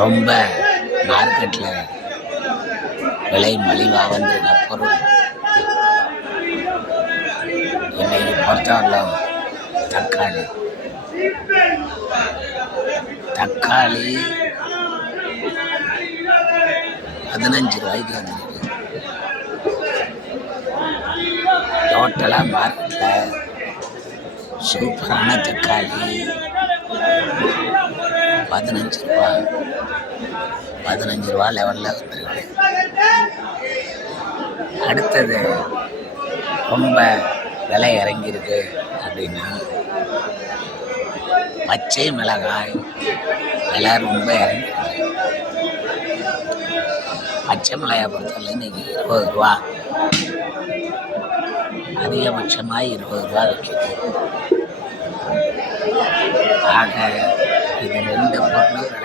ரொம்ப மார்க்கெட்டில் விலை மலிவாக வந்திருக்க பொருள் இன்னைக்கு பொறுத்தவரையிலும் தக்காளி 15 ரூபாய்க்கு வந்துருக்கு. டோட்டலாக மார்க்கெட்டில் சூப்பரான தக்காளி 15 ரூபா லெவலில் வந்துருக்கு. அடுத்தது ரொம்ப விலை இறங்கியிருக்கு அப்படின்னா பச்சை மிளகாய் விலை ரொம்ப இறங்கியிருக்கு. பச்சை மிளகாய் பொறுத்தவரை இன்னைக்கு 20 ரூபா, அதிகபட்சமாக 20 ரூபா விற்கிது. ஆக இது 2 பொருளும்